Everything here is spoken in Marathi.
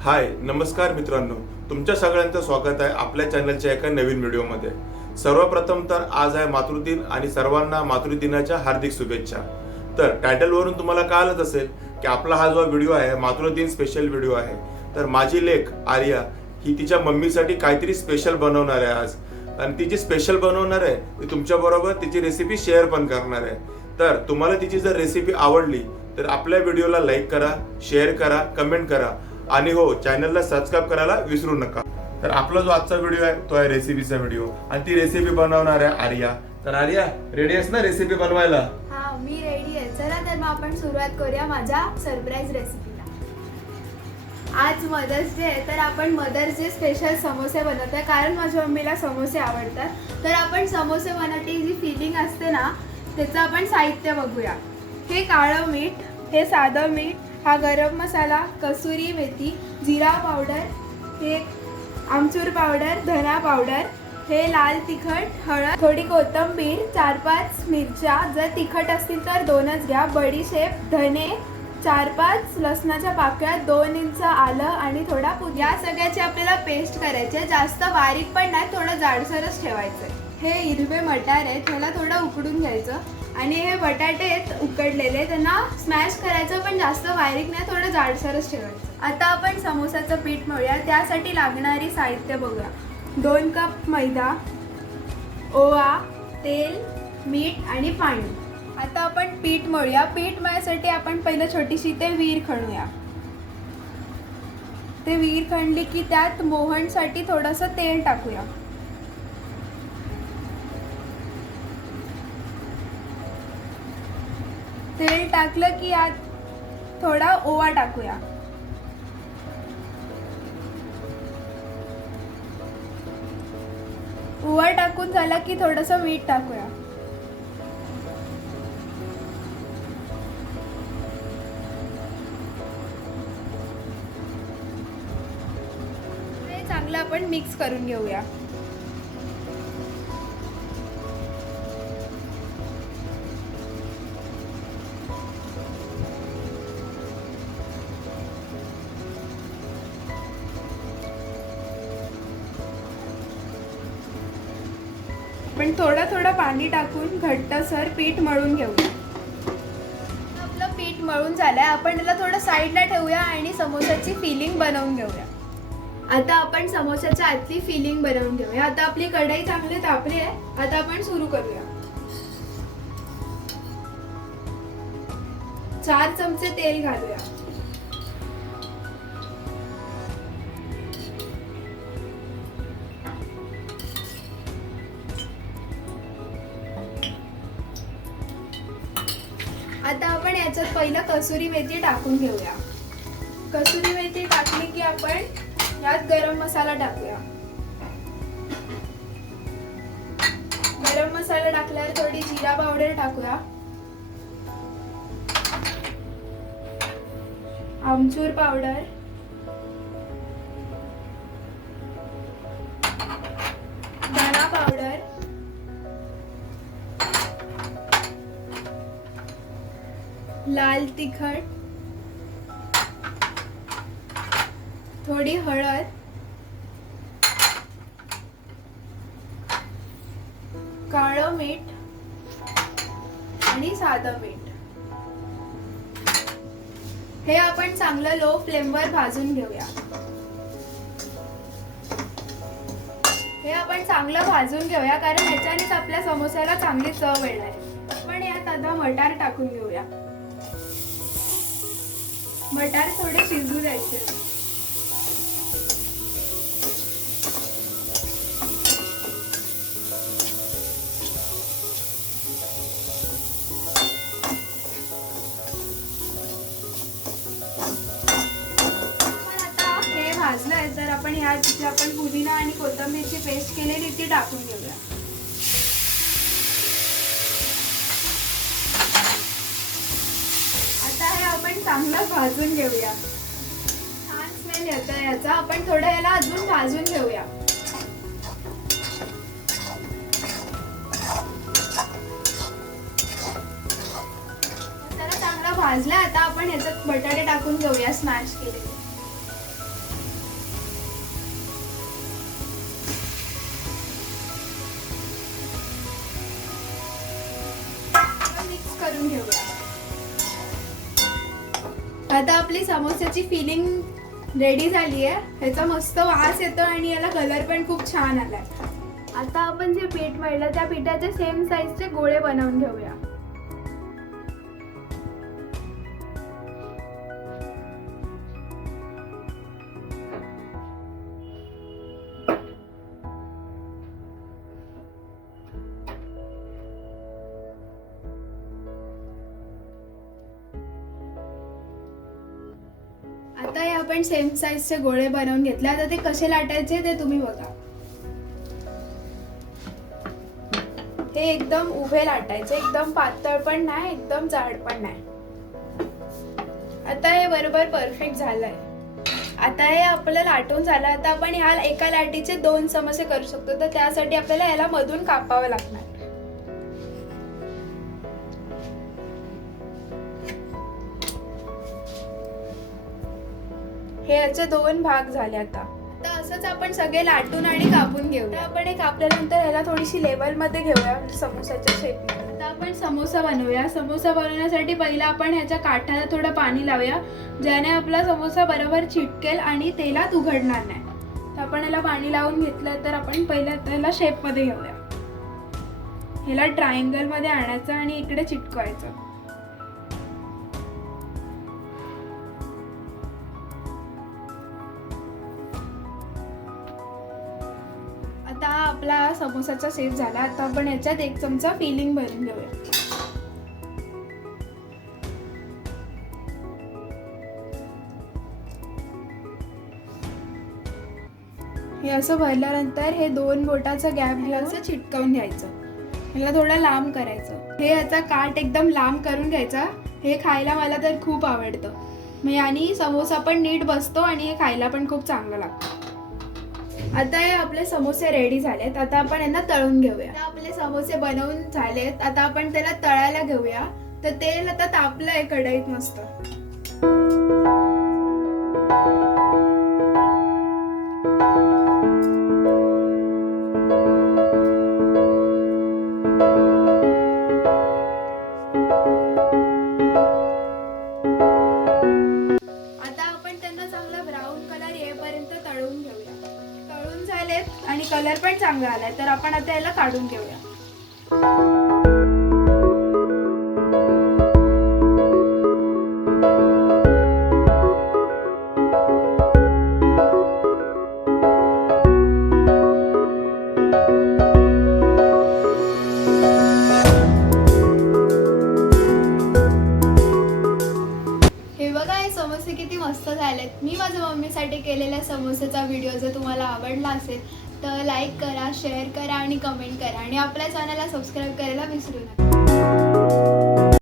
हाय नमस्कार मित्रांनो. तुमच्या सगळ्यांचं स्वागत आहे आपल्या चॅनलच्या एका नवीन व्हिडिओमध्ये. सर्वप्रथम तर आज आहे मातृदिन आणि सर्वांना मातृदिनाच्या हार्दिक शुभेच्छा. तर टायटलवरून तुम्हाला कळालंच असेल की आपला हा जो व्हिडिओ आहे मातृदिन स्पेशल व्हिडिओ आहे. तर माझी लेख आर्या ही तिच्या मम्मीसाठी काहीतरी स्पेशल बनवणार आहे आज. आणि ती जी स्पेशल बनवणार आहे ती तुमच्याबरोबर तिची रेसिपी शेअर पण करणार आहे. तर तुम्हाला तिची जर रेसिपी आवडली तर आपल्या व्हिडिओला लाईक करा शेअर करा कमेंट करा. आणि हो चॅनलला सबस्क्राईब करायला विसरू नका. तर आपला जो आजचा व्हिडिओ आहे तो आहे रेसिपीचा व्हिडिओ आणि ती रेसिपी बनवणार आहे आर्या. तर आर्या रेडी आहेस ना रेसिपी बनवायला? हा मी रेडी आहे. चला तर मग आपण सुरुवात करूया माझ्या सरप्राईज रेसिपीला आज मदर्स डे आहे तर आपण मदर्स डे स्पेशल समोसे बनवत आहे कारण माझ्या मम्मीला समोसे आवडतात. तर आपण समोसे बनवते जी फिलिंग असते ना त्याचं आपण साहित्य बघूया. हे काळं मीठ हे साधं मीठ हा गरम मसाला कसुरी मेथी जिरा पावडर हे आमचूर पावडर धना पावडर हे लाल तिखट हळद थोडी कोथिंबीर चार पाच मिरच्या. जर तिखट असतील तर दोनच घ्या. बडीशेप धने चार पाच लसणाच्या पाकळ्या दोन इंच आलं आणि थोडा पुदिना. या सगळ्याची आपल्याला पेस्ट करायची जास्त बारीक पण नाही थोडं जाडसरच ठेवायचं हे हिरवे मटार आहे. त्याला थोडं उकडून घ्यायचं. आणि हे बटाटे आहेत. उकडलेले त्यांना स्मॅश करायचं पण जास्त बारीक नाही थोडं जाडसरच ठेवायचं. आता आपण समोसाचं पीठ मळूया. त्यासाठी लागणारी साहित्य बघूया. दोन कप मैदा ओवा तेल मीठ आणि पाणी. आता आपण पीठ मळूया. पीठ मळण्यासाठी आपण पहिलं छोटीशी ते वीर खणूया. ते वीर खणली की त्यात मोहनसाठी थोडंसं तेल टाकूया. तेल टाकलं की यात थोडा ओवा टाकूया. ओवा टाकून झाला की थोडंसं मीठ टाकूया. हे चांगलं आपण मिक्स करून घेऊया. पण थोडं थोडं पाणी टाकून घट्टसर पीठ मळून घेऊया. आपलं पीठ मळून झालंय. आपण त्याला थोडं साईडला ठेवूया आणि समोसाची फिलिंग बनवून घेऊया. आता आपण समोसाच्या आतली फिलिंग बनवून घेऊया. आता आपली कढई चांगली तापली आहे. आता आपण सुरू करूया. चार चमचे तेल घालूया. आता आपण याच्यात पहिलं कसुरी मेथी टाकून घेऊया. कसुरी मेथी टाकली की आपण यात गरम मसाला टाकूया. गरम मसाला टाकल्यावर थोडी जिरा पावडर टाकूया. आमचूर पावडर. लाल तिखट थोडी हळद काळं मीठ आणि साधं मीठ. हे आपण चांगलं लो फ्लेमवर भाजून घेऊया. हे आपण चांगलं भाजून घेऊया कारण ह्याच्यानेच आपल्या समोस्याला चांगली चव येणार आपण यात आता मटार टाकून घेऊया. मटार थोडे शिजू द्यायचे. आपण आता हे भाजलंय तर आपण ह्या जी आपण पुदिना आणि कोथंबीरची पेस्ट केलेली ती टाकून घेऊया. चांगलं भाजून घेऊया. छान स्मेल येतो याचा. आपण थोडं याला अजून भाजून घेऊया. त्याला चांगला भाजला आता आपण ह्याच्यात बटाटे टाकून घेऊया स्मॅश केलेले. आता आपली समोस्याची फिलिंग रेडी झाली आहे ह्याचा मस्त वास येतो आणि याला कलर पण खूप छान आलाय. आता आपण जे पीठ मळलं त्या पिठाचे सेम साईजचे गोळे बनवून घेऊया. पण सेम साईजचे गोळे बनवून घेतले. आता ते कसे लाटायचे ते तुम्ही बघा. हे एकदम उभे लाटायचे. एकदम पातळ पण नाही एकदम जाड पण नाही. आता हे बरोबर परफेक्ट झालंय. आता हे आपलं लाटून झालं. आता आपण ह्या एका लाटीचे दोन समस्या करू शकतो. तर त्यासाठी आपल्याला याला मधून कापावं लागणार. हे याचे दोन भाग झाले आता. तर असंच आपण सगळे लाटून आणि कापून घेऊ आपण हे कापल्यानंतर ह्याला थोडीशी लेवलमध्ये घेऊया म्हणजे समोसाच्या शेप आता आपण समोसा बनवूया. समोसा बनवण्यासाठी पहिला आपण ह्याच्या काठाला थोडं पाणी लावूया ज्याने आपला समोसा बरोबर चिटकेल आणि तेलात उघडणार नाही. तर आपण याला पाणी लावून घेतलं तर आपण पहिल्या त्याला शेपमध्ये घेऊया. ह्याला ट्रायंगलमध्ये आणायचं आणि इकडे चिटकवायचं. आपला समोसाचा सेट झाला आता आपण याच्यात एक चमचा फिलिंग भरून घेऊया. हे असं भरल्यानंतर हे दोन बोटाचं गॅप घेऊन असं चिटकवून घ्यायचं. ह्याला थोडं लांब करायचं. हे याचा काट एकदम लांब करून घ्यायचा. हे खायला मला तर खूप आवडतं. मग आणि समोसा पण नीट बसतो आणि हे खायला पण खूप चांगलं लागतं. आता हे आपले समोसे रेडी झालेत. आता आपण यांना तळून घेऊया. आपले समोसे बनवून झालेत. आता आपण त्याला तळायला घेऊया. तर तेल आता तापलं आहे कढईत मस्त. कलर पण चांगला आलाय तर आपण आता याला काढून घेऊया. हे बघा हे समोसे किती मस्त झालेत. मी माझ्या मम्मीसाठी केलेल्या समोसेचा व्हिडिओ जर तुम्हाला आवडला असेल तर लाईक करा शेअर करा आणि कमेंट करा. आणि आपल्या चॅनलला सबस्क्राईब करायला विसरू नका.